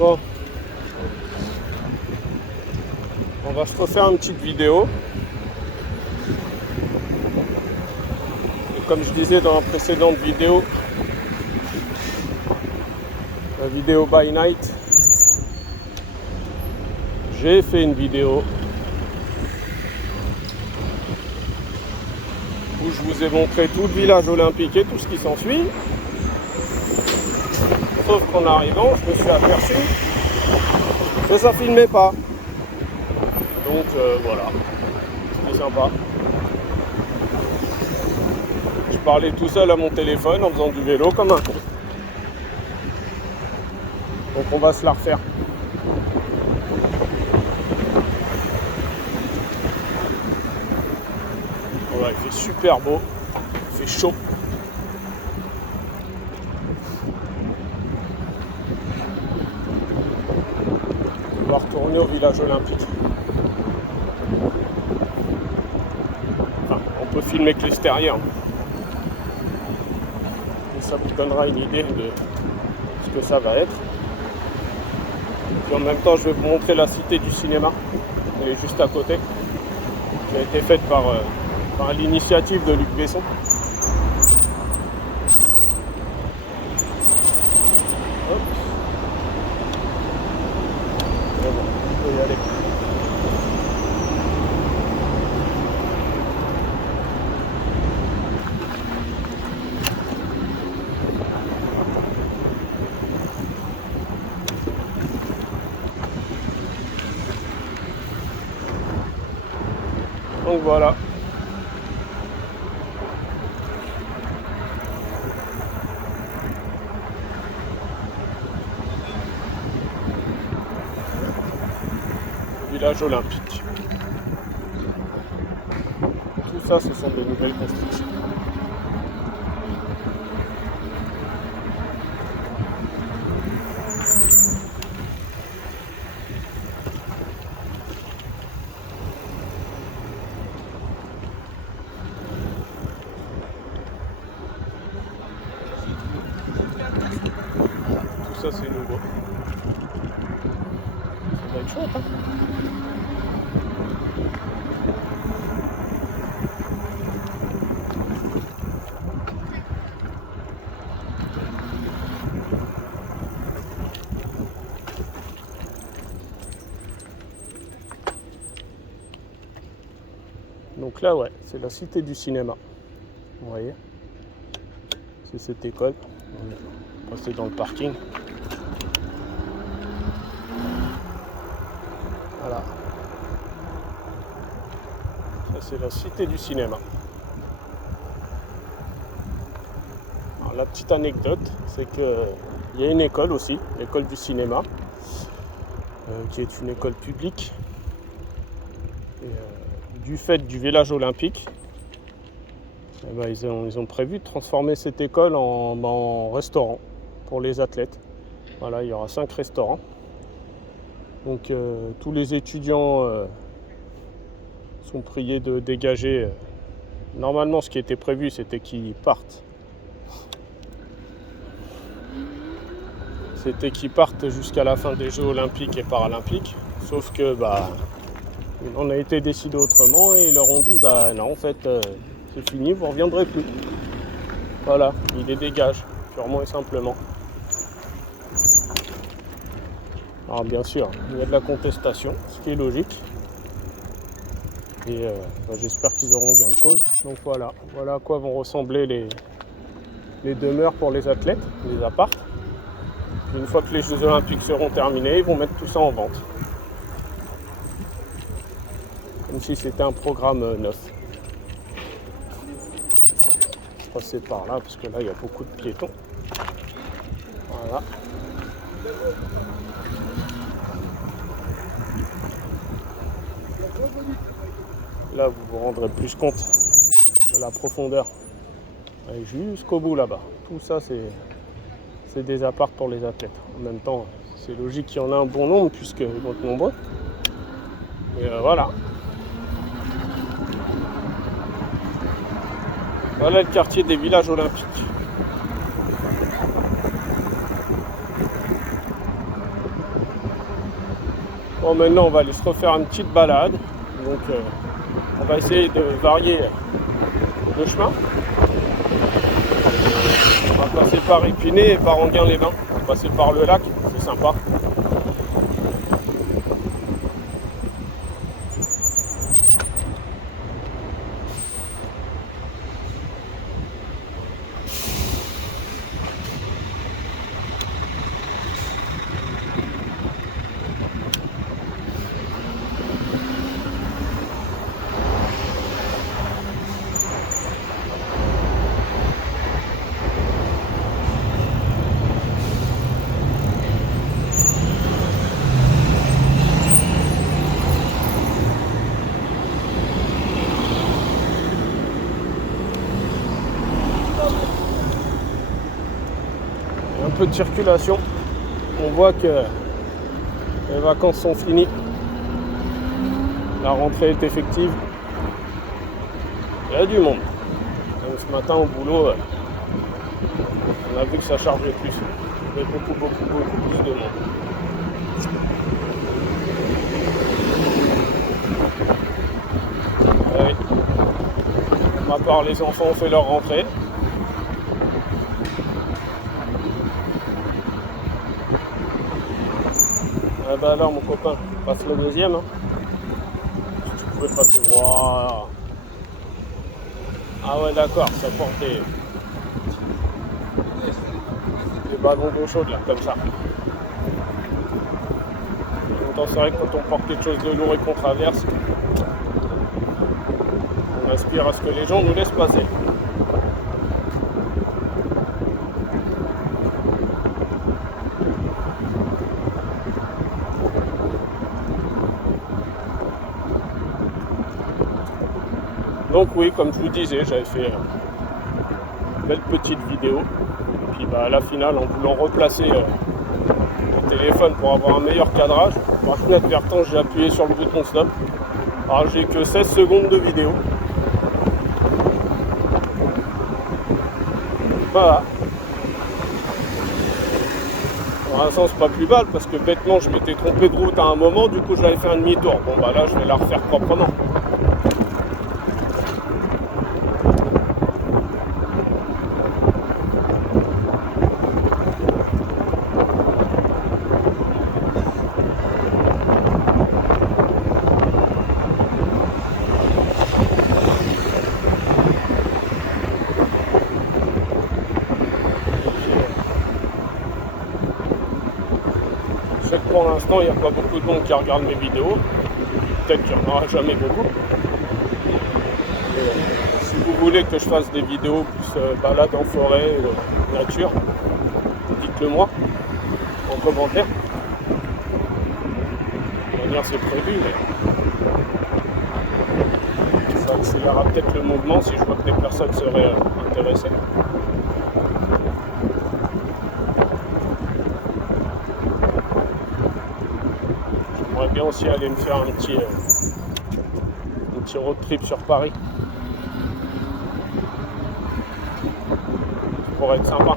Bon, on va se refaire une petite vidéo. Et comme je disais dans la précédente vidéo, la vidéo by night, j'ai fait une vidéo où je vous ai montré tout le village olympique et tout ce qui s'ensuit. Sauf qu'en arrivant, je me suis aperçu que ça filmait pas. Donc voilà, c'était sympa. Je parlais tout seul à mon téléphone en faisant du vélo comme un con. Donc on va se la refaire. Voilà, il fait super beau, il fait chaud. On va retourner au village olympique. Enfin, on peut filmer que l'extérieur. Et ça vous donnera une idée de ce que ça va être. Puis en même temps, je vais vous montrer la cité du cinéma. Elle est juste à côté. Qui a été faite par l'initiative de Luc Besson. Hop. Bon, on peut y aller. Donc voilà. Village olympique. Tout ça, ce sont des nouvelles constructions. Tout ça, c'est nouveau. Ça va être chouette, hein? Donc là, ouais, c'est la cité du cinéma. Vous voyez, c'est cette école. On est passé dans le parking. Voilà. Ça, c'est la cité du cinéma. Alors, la petite anecdote, c'est qu'il y a une école aussi, l'école du cinéma, qui est une école publique. Et, du fait du village olympique, eh ben, ils ont prévu de transformer cette école en restaurant pour les athlètes. Voilà, il y aura 5 restaurants. Donc tous les étudiants sont priés de dégager. Normalement, ce qui était prévu, c'était qu'ils partent. C'était qu'ils partent jusqu'à la fin des Jeux olympiques et paralympiques. Sauf que on a été décidé autrement et ils leur ont dit non, en fait c'est fini, vous ne reviendrez plus. Voilà, ils les dégagent, purement et simplement. Alors bien sûr, il y a de la contestation, ce qui est logique. Et j'espère qu'ils auront gain de cause. Donc voilà à quoi vont ressembler les demeures pour les athlètes, les apparts. Puis une fois que les Jeux olympiques seront terminés, ils vont mettre tout ça en vente. Comme si c'était un programme neuf. Je vais passer par là parce que là il y a beaucoup de piétons. Voilà. Là vous vous rendrez plus compte de la profondeur. Allez, jusqu'au bout là-bas. Tout ça c'est des apparts pour les athlètes. En même temps, c'est logique qu'il y en a un bon nombre puisqu'ils vont être nombreux. Et voilà. Voilà le quartier des villages olympiques. Bon, maintenant on va aller se refaire une petite balade. Donc on va essayer de varier le chemin. On va passer par Épinay et par Enghien-les-Bains. On va passer par le lac, c'est sympa. Un peu de circulation. On voit que les vacances sont finies. La rentrée est effective. Il y a du monde. Même ce matin au boulot, on a vu que ça chargeait plus. Il y avait beaucoup plus de monde. Oui. À part les enfants ont fait leur rentrée. Ah bah alors mon copain, passe le deuxième. Hein. Si tu pouvais passer. Wow. Ah ouais d'accord, ça porte des ballons d'eau chaude là, comme ça. En même temps c'est vrai que quand on porte quelque chose de lourd et qu'on traverse, on aspire à ce que les gens nous laissent passer. Donc oui, comme je vous disais, j'avais fait une belle petite vidéo. Et puis à la finale, en voulant replacer mon téléphone pour avoir un meilleur cadrage, par inadvertance, j'ai appuyé sur le bouton stop. Alors j'ai que 16 secondes de vidéo. Voilà. Pour l'instant, c'est pas plus mal parce que bêtement, je m'étais trompé de route à un moment, du coup, j'avais fait un demi-tour. Bon, bah là, je vais la refaire proprement. Je sais que pour l'instant, il n'y a pas beaucoup de monde qui regarde mes vidéos. Peut-être qu'il n'y en aura jamais beaucoup. Si vous voulez que je fasse des vidéos plus balade en forêt, nature, dites-le moi en commentaire. De manière, c'est prévu, mais ça accélérera peut-être le mouvement si je vois que des personnes seraient intéressées. J'aimerais bien aussi aller me faire un petit road trip sur Paris. Ça pourrait être sympa.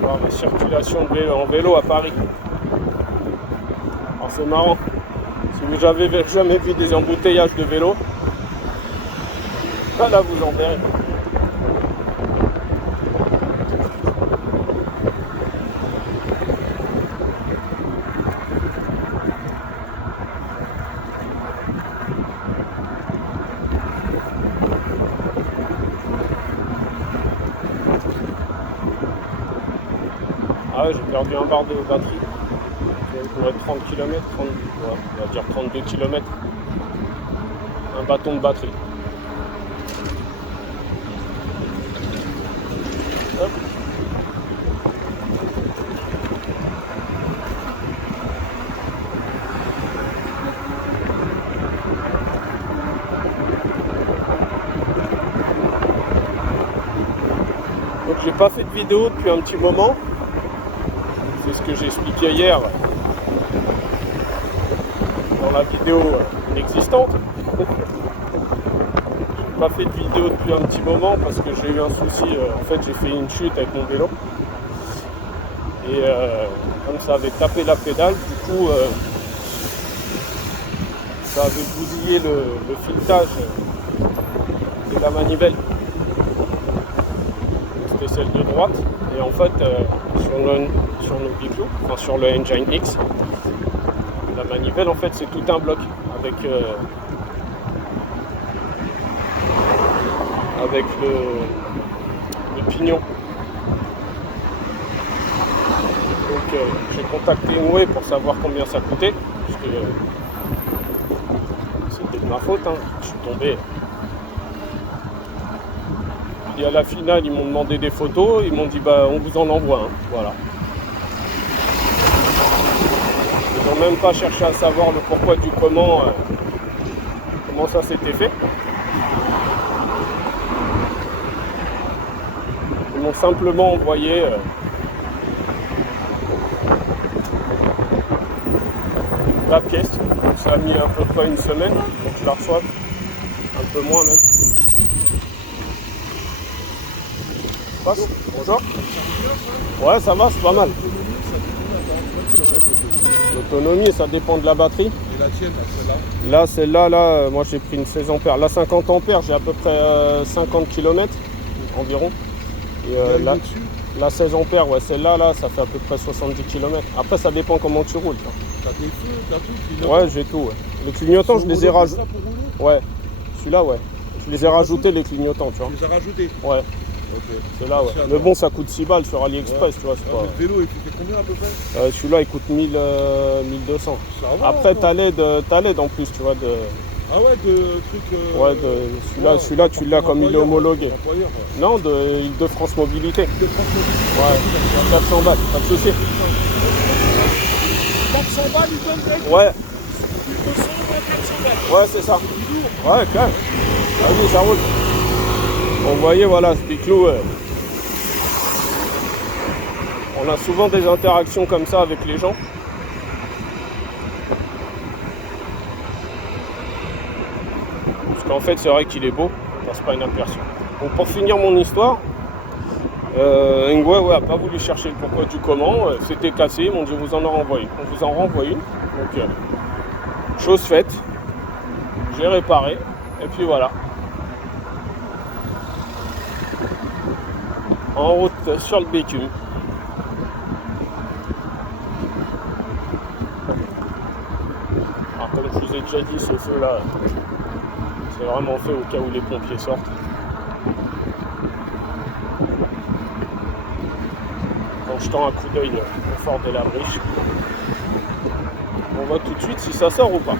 Voir la circulation de vélo, en vélo à Paris. Alors c'est marrant. Si vous n'avez jamais vu des embouteillages de vélo, là vous en verrez. Ah ouais, j'ai perdu un bar de batterie. Il pourrait être 30 km, on va dire 32 km. Un bâton de batterie. Hop. Donc j'ai pas fait de vidéo depuis un petit moment. C'est ce que j'ai expliqué hier dans la vidéo existante. pas fait de vidéo depuis un petit moment parce que j'ai eu un souci. En fait, j'ai fait une chute avec mon vélo. Et comme ça avait tapé la pédale, du coup, ça avait bousillé le filetage de la manivelle. C'était celle de droite. Et en fait, sur nos bijoux, enfin sur le Engine X, la manivelle, en fait, c'est tout un bloc avec le pignon. Donc j'ai contacté Uwe pour savoir combien ça coûtait, parce que c'était de ma faute, hein. Je suis tombé. Et à la finale, ils m'ont demandé des photos, ils m'ont dit bah on vous en envoie, hein. Voilà. Ils n'ont même pas cherché à savoir le pourquoi du comment ça s'était fait. Ils m'ont simplement envoyé la pièce. Donc ça a mis à peu près une semaine pour que je la reçoive. Un peu moins même. Passe. Bonjour. Ouais, ça va, c'est pas mal. L'autonomie, ça dépend de la batterie. Et la tienne, celle-là? Là, celle-là, moi j'ai pris une 16 ampères. Là, 50 ampères, j'ai à peu près 50 km environ. Et la 16 ampères, ouais, celle-là, ça fait à peu près 70 km. Après, ça dépend comment tu roules. T'as des feux, t'as tout? Ouais, j'ai tout. Ouais. Les clignotants, je les ai rajoutés. Ouais, celui-là, ouais. Je les ai rajoutés, les clignotants, tu vois. Tu les as rajoutés? Ouais. Ok. C'est là, ouais. Mais bon, ça coûte 6 balles sur AliExpress, ouais. Tu vois. Pas... Le vélo, il coûtait combien à peu près? Celui-là, il coûte 1200. Ça va, après, t'as l'aide en plus, tu vois. Ah ouais, de trucs... Ouais, celui-là, tu l'as comme il est homologué. Non, de France Mobilité. De France Mobilité. Ouais, 400 balles, pas de souci. 400 balles, il donne? Ouais. 200, 400 balles. Ouais, c'est ça. Ouais, quand même. Vas-y, ça roule. Bon, vous voyez, voilà, Spiclou, on a souvent des interactions comme ça avec les gens. Parce qu'en fait, c'est vrai qu'il est beau, on passe pas inaperçu. Donc, pour finir mon histoire, Ngwe n'a pas voulu chercher le pourquoi du comment. C'était cassé, ils m'ont dit, vous en renvoyez. On vous en renvoie une. Donc, chose faite. J'ai réparé. Et puis voilà. En route sur le bitume. Alors, comme je vous ai déjà dit, ce feu là, c'est vraiment fait au cas où les pompiers sortent. En jetant un coup d'œil au fort de la Briche. On voit tout de suite si ça sort ou pas.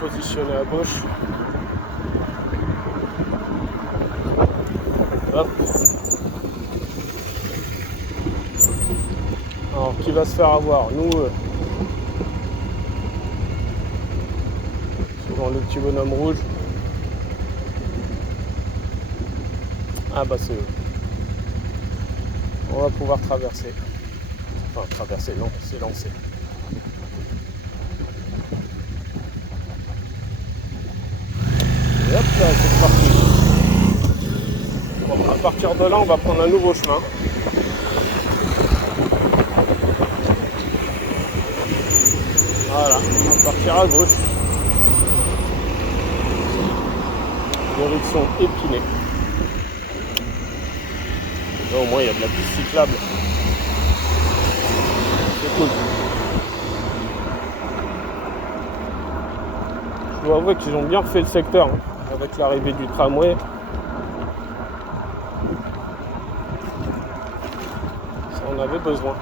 Positionner à gauche. Hop. Alors qui va se faire avoir? Nous, dans le petit bonhomme rouge. Ah bah c'est eux. On va pouvoir traverser. Enfin traverser, non, c'est lancé. Et hop là, c'est parti. Bon, à partir de là, on va prendre un nouveau chemin. Voilà, on va partir à gauche. Direction Épinay. Là, au moins, il y a de la piste cyclable. C'est cool. Je dois avouer qu'ils ont bien refait le secteur, hein, avec l'arrivée du tramway. Ça en avait besoin.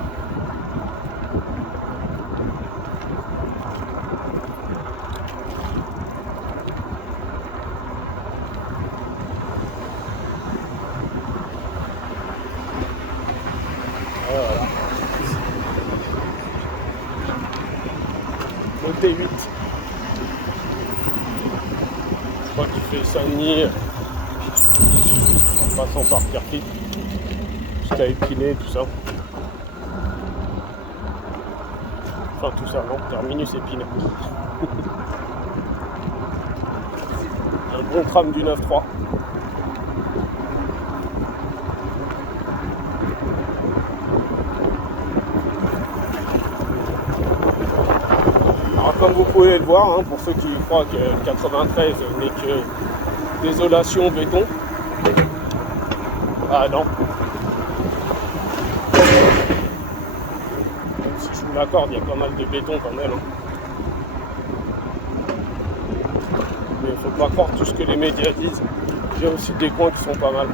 au T8. Je crois qu'il fait Saint-Denis en passant par Pierrefitte jusqu'à Épinay, tout ça. Enfin tout ça, non, terminus Épinay. Un bon tram du 9-3. Alors comme vous pouvez le voir, hein, pour ceux qui croient que le 93 n'est que désolation béton, ah non. Même si je vous l'accorde, il y a pas mal de béton quand même. Hein. Mais il ne faut pas croire tout ce que les médias disent. Il y a aussi des coins qui sont pas mal.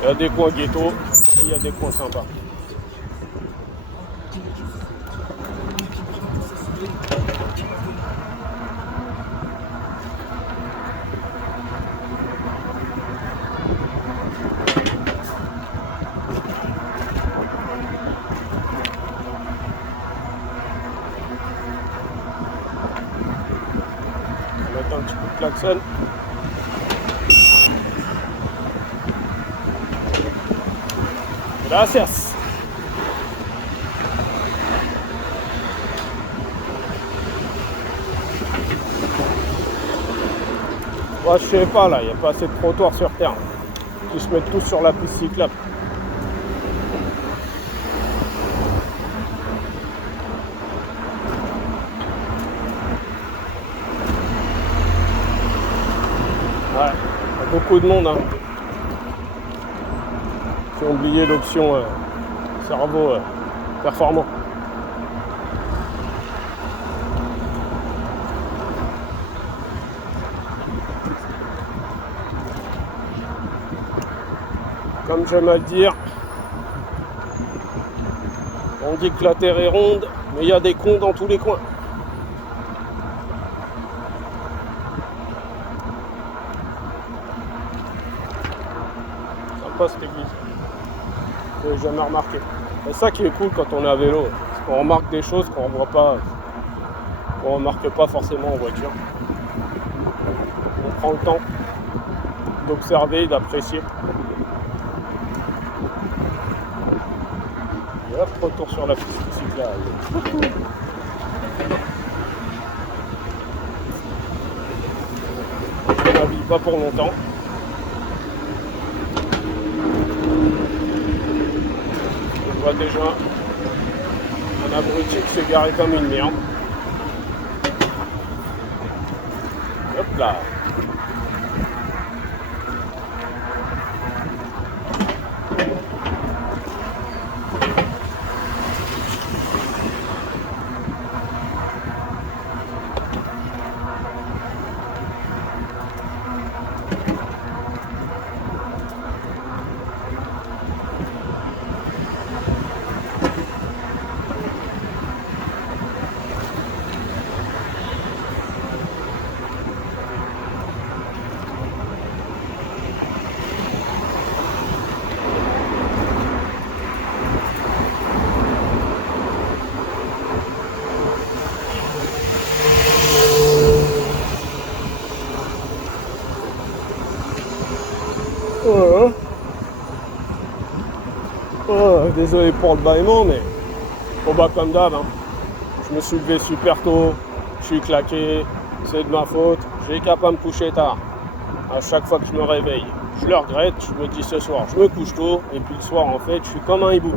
Il y a des coins ghetto et il y a des coins sympas. On va mettre un petit coup de klaxon. Gracias. Moi, je sais pas là, il n'y a pas assez de trottoirs sur terre. Ils se mettent tous sur la piste cyclable. Ouais, il y a beaucoup de monde hein, qui ont oublié l'option cerveau performant. Comme j'aime à le dire, on dit que la terre est ronde, mais il y a des cons dans tous les coins. Sympa cette église. Je l'ai jamais remarqué. C'est ça qui est cool quand on est à vélo, parce qu'on remarque des choses qu'on ne voit pas, qu'on ne remarque pas forcément en voiture. On prend le temps d'observer, d'apprécier. Et hop, retour sur la piste cyclable. Je ne m'habille pas pour longtemps. Je vois déjà un abruti qui s'est garé comme une merde. Hop là. Désolé pour le bâillement, mais au bas comme d'hab. Hein. Je me suis levé super tôt, je suis claqué, c'est de ma faute, j'ai qu'à pas me coucher tard. À chaque fois que je me réveille, je le regrette, je me dis ce soir, je me couche tôt, et puis le soir en fait, je suis comme un hibou.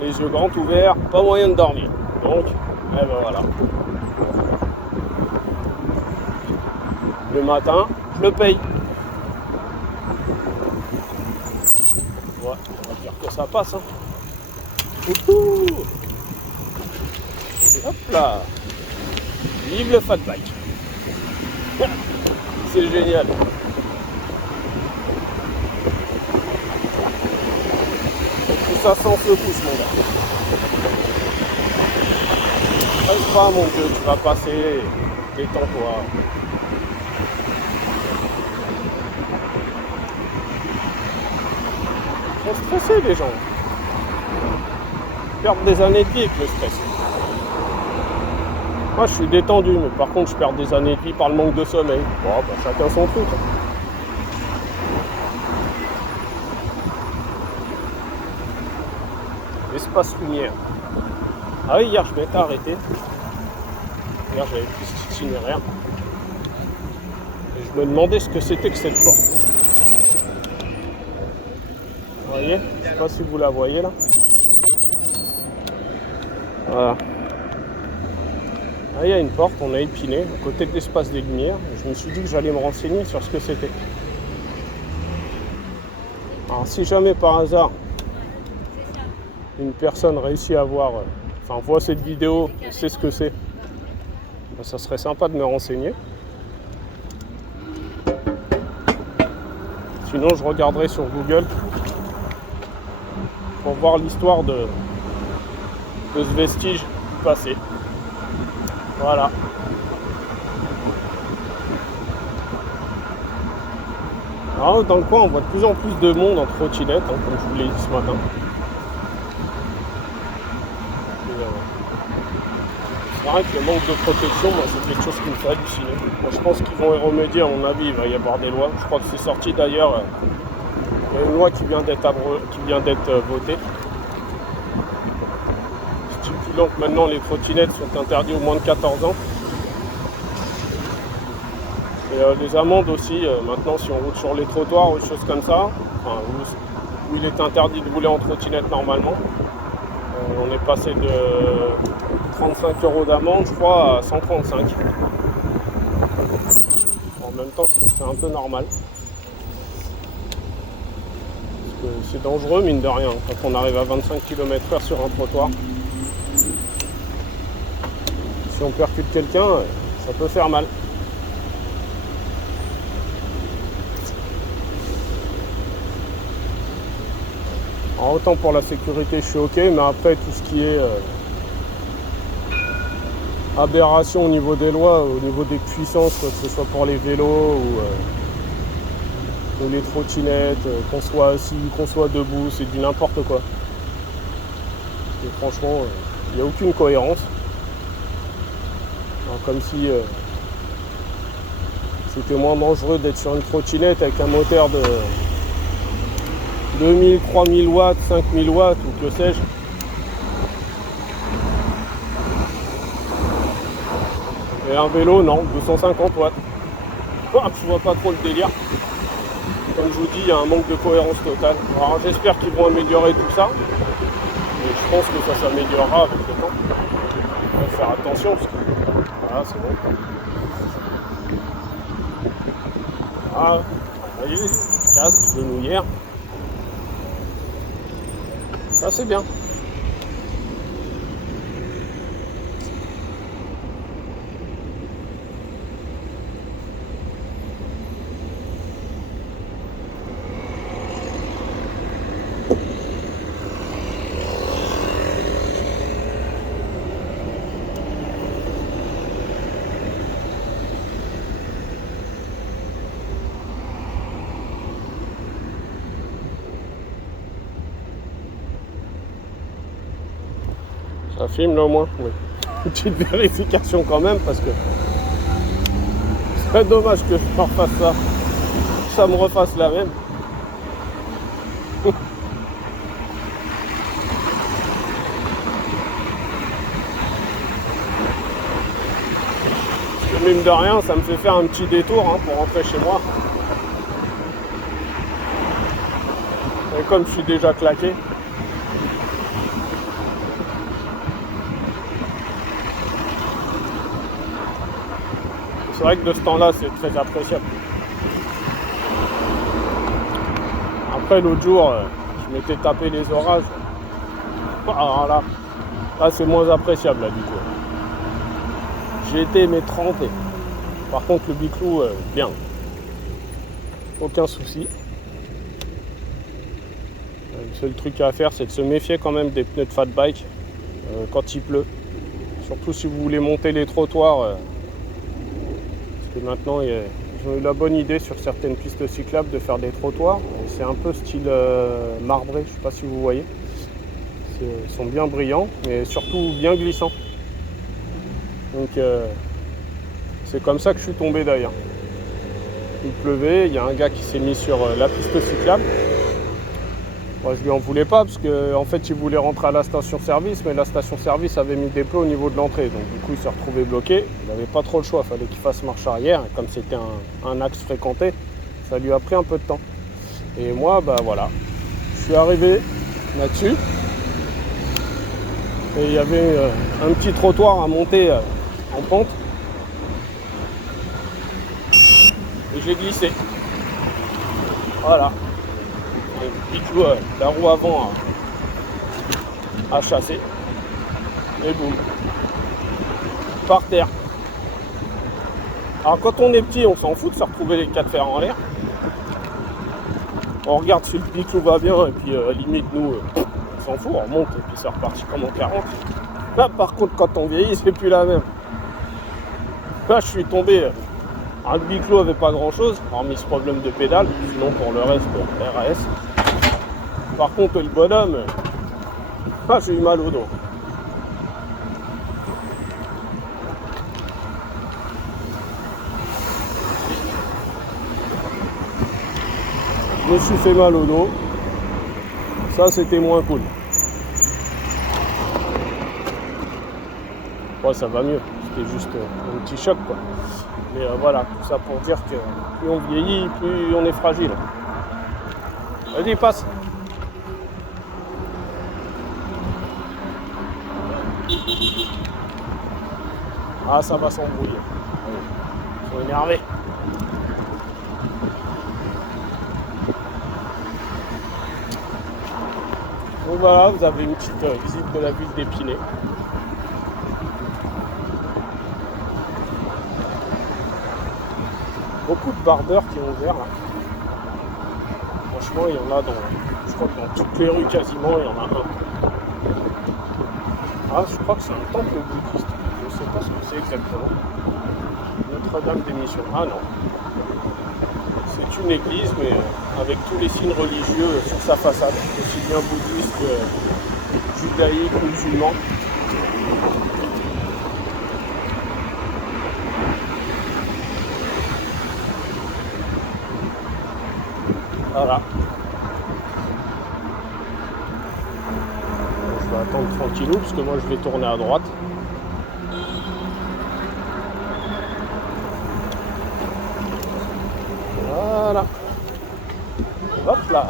Les yeux grands ouverts, pas moyen de dormir. Donc, eh ben voilà. Le matin, je le paye. Ouais, on va dire que ça passe. Hein. Wouhou! Hop là! Vive le fat bike! C'est génial! Tout ça sans feu pouce, mon gars. Reste pas, mon Dieu, tu vas passer. Détends-toi. Ils sont stressés les gens. Ils perdent des années de vie avec le stress. Moi je suis détendu, mais par contre je perds des années de vie par le manque de sommeil. Bon, bah, chacun son truc. Espace lumière. Ah oui, hier je m'étais arrêté. Hier j'avais pris cet itinéraire. Et je me demandais ce que c'était que cette porte. Vous voyez? Je ne sais pas si vous la voyez là. Voilà. Ah, il y a une porte, on a épiné à côté de l'espace des lumières. Je me suis dit que j'allais me renseigner sur ce que c'était. Alors si jamais par hasard une personne réussit à voir, voit cette vidéo et sait ce que c'est, ben, ça serait sympa de me renseigner. Sinon je regarderai sur Google pour voir l'histoire de ce vestige du passé. Voilà. Alors, dans le coin, on voit de plus en plus de monde en trottinette, comme je vous l'ai dit ce matin. C'est vrai que le manque de protection, moi, c'est quelque chose qui me fait halluciner. Moi, je pense qu'ils vont y remédier, à mon avis, il va y avoir des lois. Je crois que c'est sorti d'ailleurs. Il y a une loi qui vient d'être votée. Stipulant que maintenant les trottinettes sont interdites aux moins de 14 ans. Et les amendes aussi, maintenant si on roule sur les trottoirs ou des choses comme ça, où il est interdit de rouler en trottinette normalement, on est passé de 35 € d'amende, je crois, à 135. En même temps, je trouve que c'est un peu normal. Parce que c'est dangereux, mine de rien, quand on arrive à 25 km/h sur un trottoir. Si on percute quelqu'un, ça peut faire mal. Alors, autant pour la sécurité, je suis ok, mais après tout ce qui est aberration au niveau des lois, au niveau des puissances, que ce soit pour les vélos ou les trottinettes, qu'on soit assis, qu'on soit debout, c'est du n'importe quoi. Et franchement, il n'y a aucune cohérence. Alors, comme si c'était moins dangereux d'être sur une trottinette avec un moteur de 2000, 3000 watts, 5000 watts ou que sais-je. Et un vélo, non, 250 watts. Je vois pas trop le délire. Comme je vous dis, il y a un manque de cohérence totale. Alors j'espère qu'ils vont améliorer tout ça. Et je pense que ça s'améliorera avec le temps. Il faut faire attention parce que voilà, c'est bon. Ah, vous voyez, casque, genouillère. Ça c'est bien. Ça filme là au moins, oui. Une petite vérification quand même parce que c'est dommage que je me refasse ça. Que ça me refasse la même. Parce que mine de rien, ça me fait faire un petit détour pour rentrer chez moi. Et comme je suis déjà claqué. C'est vrai que de ce temps-là, c'est très appréciable. Après, l'autre jour, je m'étais tapé les orages. Alors là c'est moins appréciable, là, du coup. J'ai été trempé. Par contre, le biclou, bien. Aucun souci. Le seul truc à faire, c'est de se méfier quand même des pneus de fat bike quand il pleut. Surtout si vous voulez monter les trottoirs. Que maintenant il Ils ont eu la bonne idée sur certaines pistes cyclables de faire des trottoirs. C'est un peu style marbré, je ne sais pas si vous voyez. Ils sont bien brillants, mais surtout bien glissants. Donc c'est comme ça que je suis tombé d'ailleurs. Il pleuvait, il y a un gars qui s'est mis sur la piste cyclable. Moi je lui en voulais pas parce qu'en fait il voulait rentrer à la station-service, mais la station-service avait mis des plots au niveau de l'entrée. Donc du coup il s'est retrouvé bloqué. Il n'avait pas trop le choix, il fallait qu'il fasse marche arrière. Et comme c'était un axe fréquenté, ça lui a pris un peu de temps. Et moi, bah voilà, je suis arrivé là-dessus. Et il y avait un petit trottoir à monter en pente. Et j'ai glissé. Voilà. Et du coup, la roue avant a chassé. Et boum. Par terre. Alors quand on est petit, on s'en fout de se retrouver les 4 fers en l'air. On regarde si le biclou va bien et puis limite nous, on s'en fout, on remonte et puis c'est reparti comme en 40. Là par contre quand on vieillit, c'est plus la même. Là je suis tombé. Le biclou avait pas grand chose, hormis ce problème de pédale, sinon pour le reste, RAS. Par contre le bonhomme, j'ai eu mal au dos. Je me suis fait mal au dos. Ça c'était moins cool. Bon, ça va mieux, c'était juste un petit choc quoi. Mais voilà, tout ça pour dire que plus on vieillit, plus on est fragile. Vas-y, passe. Ah, ça va s'embrouiller. Ils sont énervés. Donc voilà, vous avez une petite visite de la ville d'Épinay. Beaucoup de barbeurs qui ont ouvert là. Franchement, il y en a je crois que dans toutes les rues quasiment, il y en a un. Ah, je crois que c'est un temple bouddhiste. Je ne sais pas ce que c'est exactement. Notre-Dame des Missions. Ah non. C'est une église, mais avec tous les signes religieux sur sa façade, aussi bien bouddhiste que judaïque, musulman. Voilà. Je vais attendre tranquillou parce que moi je vais tourner à droite. Voilà. Hop là.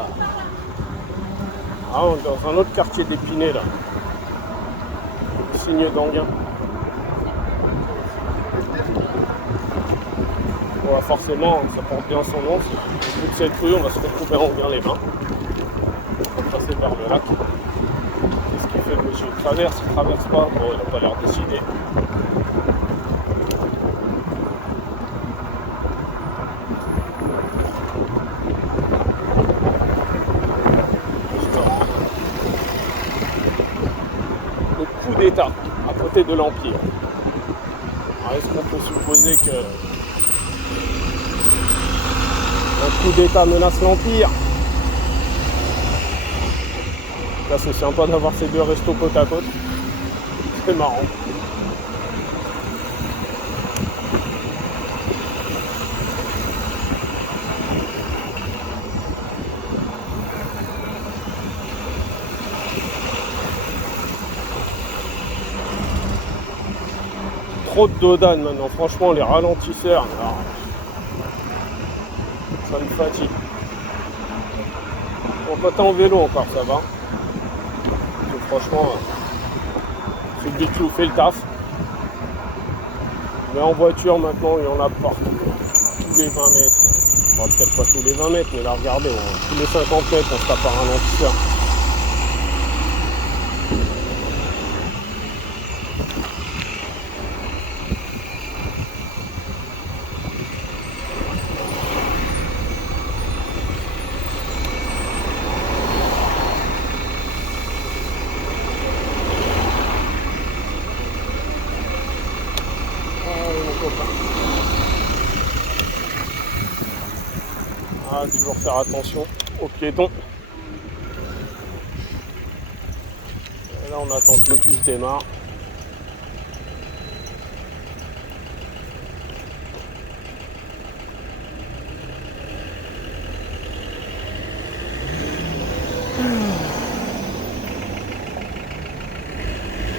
Ah, on est dans un autre quartier d'Épinay là. Signe d'Anguin. Bon, forcément, ça porte bien son nom. Toute cette rue, on va se retrouver à Anguin-les-Bains. On va passer vers le lac. Qu'est-ce qu'il fait le monsieur? Il traverse pas? Bon, il n'a pas l'air décidé. Le coup d'État à côté de l'Empire. Alors, est-ce qu'on peut supposer que un coup d'État menace l'Empire? Là, c'est sympa d'avoir ces deux restos côte à côte. C'est marrant. Trop de dodanes maintenant, franchement, les ralentisseurs, alors, ça me fatigue. Bon, quand t'es en vélo encore, ça va. Donc, franchement, ce biclou fait le taf. Mais en voiture, maintenant, il y en a partout. Tous les 20 mètres. Bon, peut-être pas tous les 20 mètres, mais là, regardez, tous les 50 mètres, on se tape un ralentisseur. Voilà, toujours faire attention aux piétons. Et là, on attend que le bus démarre.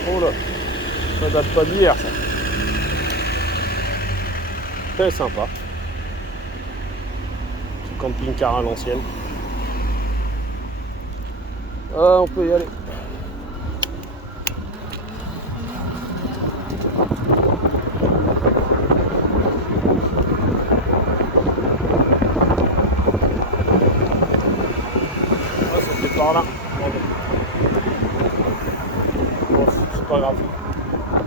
Oh là, ça date pas d'hier, ça. Très sympa. Petit camping-car à l'ancienne. Ah, on peut y aller. Ah, c'était par là. Bon, c'est pas grave.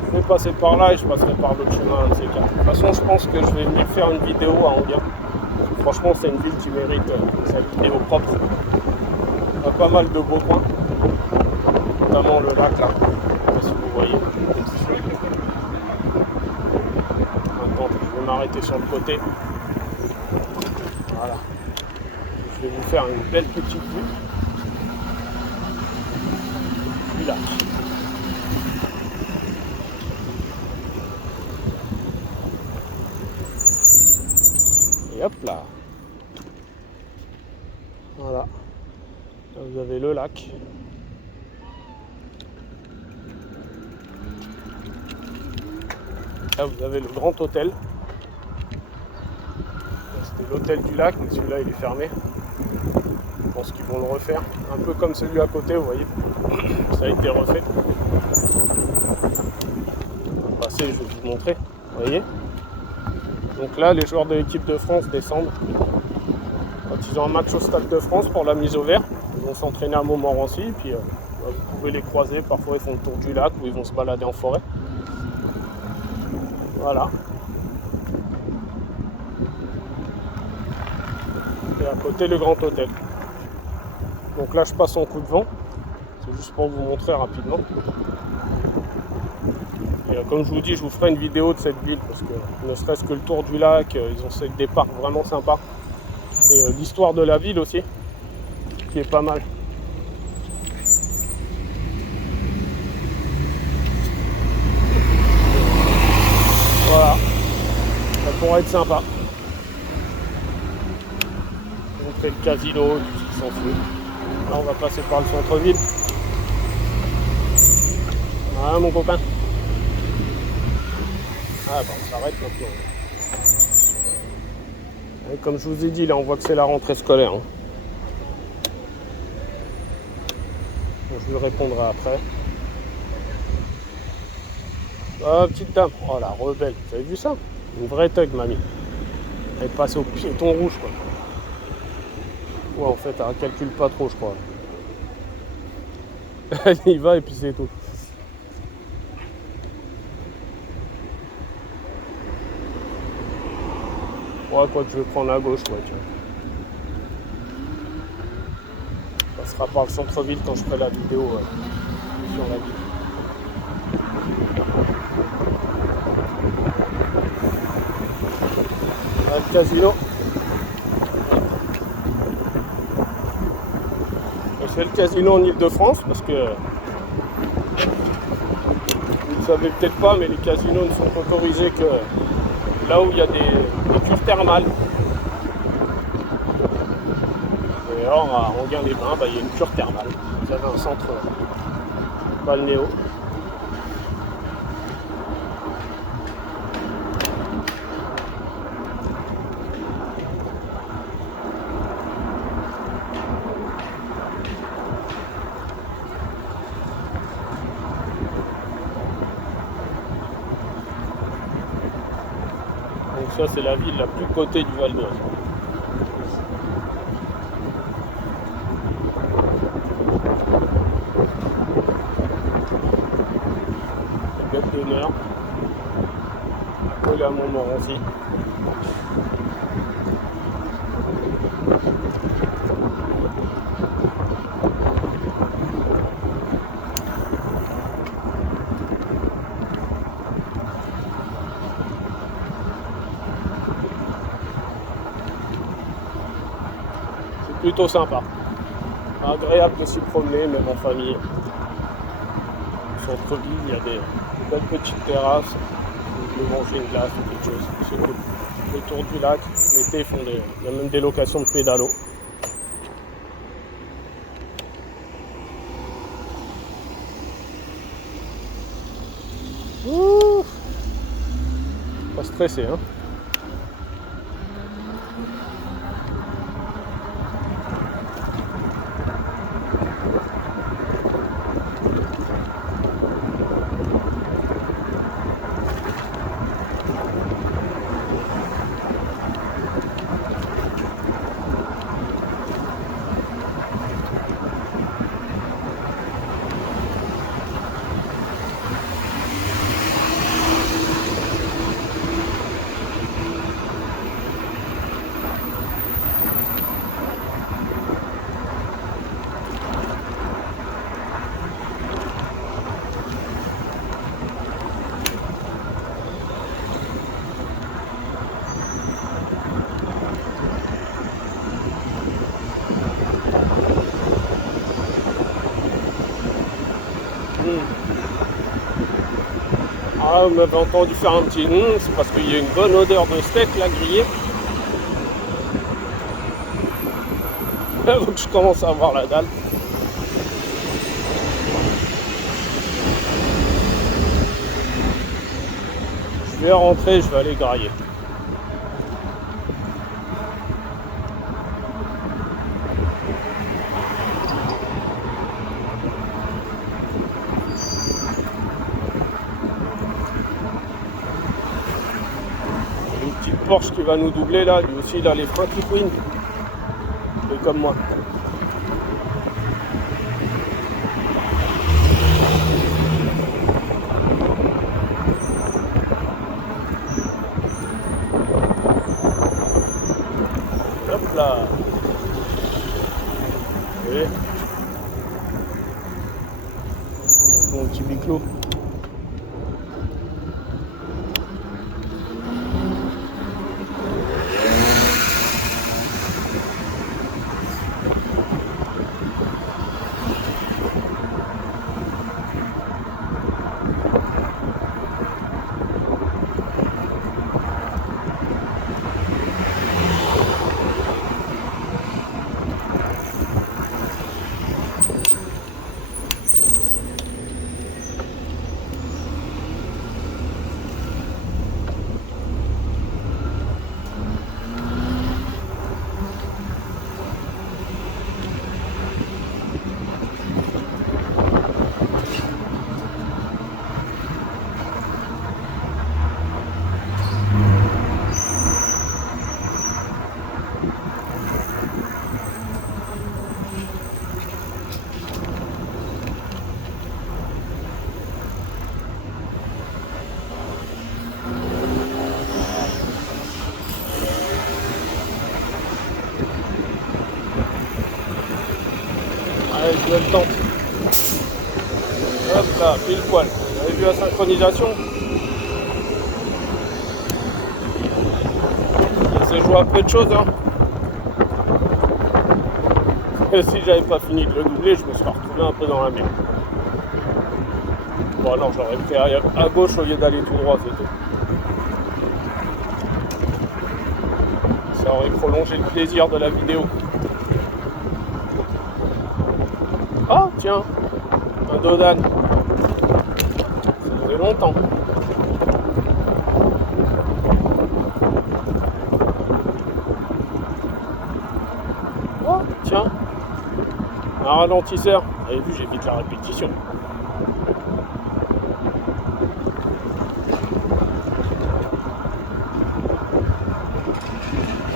Je vais passer par là et je passerai par l'autre chemin, un de ces quatre. De toute façon, je pense que je vais venir faire une vidéo à Enghien. Franchement, c'est une ville qui mérite sa vidéo propre. Il y a pas mal de beaux coins, notamment le lac là. Je sais pas si vous voyez. Attends, je vais m'arrêter sur le côté. Voilà. Je vais vous faire une belle petite vue du lac. Et hop là. Voilà. Là, vous avez le lac. Là, vous avez le grand hôtel. C'était l'hôtel du lac, mais celui-là, il est fermé. Je pense qu'ils vont le refaire. Un peu comme celui à côté, vous voyez. Ça a été refait. Passez, je vais vous montrer. Vous voyez. Donc là, les joueurs de l'équipe de France descendent. Quand ils ont un match au Stade de France pour la mise au vert, ils vont s'entraîner à Montmorency. Et puis, vous pouvez les croiser. Parfois, ils font le tour du lac ou ils vont se balader en forêt. Voilà. Et à côté, le grand hôtel. Donc là, je passe en coup de vent. C'est juste pour vous montrer rapidement. Et comme je vous dis, je vous ferai une vidéo de cette ville parce que ne serait-ce que le tour du lac, ils ont des parcs vraiment sympas. Et l'histoire de la ville aussi, qui est pas mal. Voilà, ça pourrait être sympa. Montrer le casino, tout ce qui s'ensuit. Là, on va passer par le centre-ville. Voilà, mon copain. Ah, bah, on s'arrête maintenant. Et comme je vous ai dit, là, on voit que c'est la rentrée scolaire. Hein. Bon, je lui répondrai après. Ah, petite dame. Oh, la rebelle. Vous avez vu ça? Une vraie thug, mamie. Elle est passée au piéton rouge, quoi. Ouais, en fait, elle calcule pas trop, je crois. Elle y va et puis c'est tout. Ouais, quoi que je vais prendre à gauche, quoi, tiens. Ça sera par le centre-ville quand je ferai la vidéo sur la ville. Là, le casino. Je fais le casino en Ile-de-France parce que vous ne savez peut-être pas, mais les casinos ne sont autorisés que là où il y a des cures thermales. Et alors à Enghien-les-Bains, il y a une cure thermale. Vous avez un centre balnéo. Donc ça, c'est la ville la plus cotée du Val d'Oise. La Gare d'honneur, collée à Montmorency. plutôt sympa. Agréable de s'y promener, même en famille. Au centre-ville, il y a des belles petites terrasses. Vous pouvez manger une glace ou quelque chose. C'est cool. Le tour du lac, l'été, il y a même des locations de pédalo. Ouh, pas stressé, hein. Ah, vous m'avez entendu faire un petit c'est parce qu'il y a une bonne odeur de steak là grillé. Donc je commence à avoir la dalle. Je vais rentrer, je vais aller grailler. Porsche qui va nous doubler là, lui aussi il a les freins qui couinent. Et comme moi. Hop là. Et mon petit biclot. Allez, je le tente. Hop là, pile poil. Vous avez vu la synchronisation? C'est joué à peu de choses, hein. Et si j'avais pas fini de le doubler, je me serais retrouvé un peu dans la merde. Bon alors j'aurais pris à gauche au lieu d'aller tout droit, c'est tout. Ça aurait prolongé le plaisir de la vidéo. Ah tiens, un Dodan. Ça fait longtemps. Oh tiens, un ralentisseur. Vous avez vu, j'évite la répétition.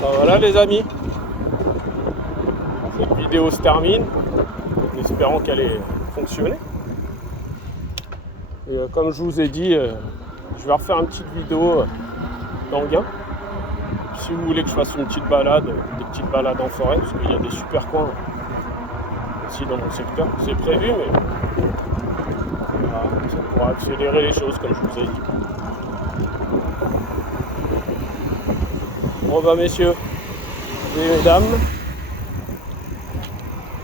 Ben voilà les amis, cette vidéo se termine, en espérant qu'elle ait fonctionné. Et comme je vous ai dit, je vais refaire une petite vidéo dans le gain. Si vous voulez que je fasse une petite balade, des petites balades en forêt, parce qu'il y a des super coins aussi dans mon secteur, c'est prévu, mais voilà, ça pourra accélérer les choses comme je vous ai dit. Bon bah messieurs et mesdames,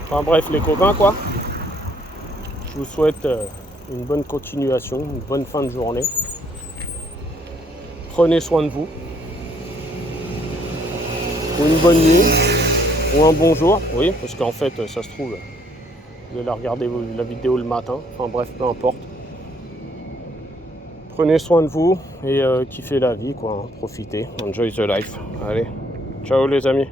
Enfin bref les copains quoi. Je vous souhaite une bonne continuation, une bonne fin de journée. Prenez soin de vous. Ou une bonne nuit. Ou un bon jour. Oui, parce qu'en fait, ça se trouve, vous allez regarder la vidéo le matin. Enfin bref, peu importe. Prenez soin de vous et kiffez la vie, quoi. Profitez. Enjoy the life. Allez. Ciao les amis.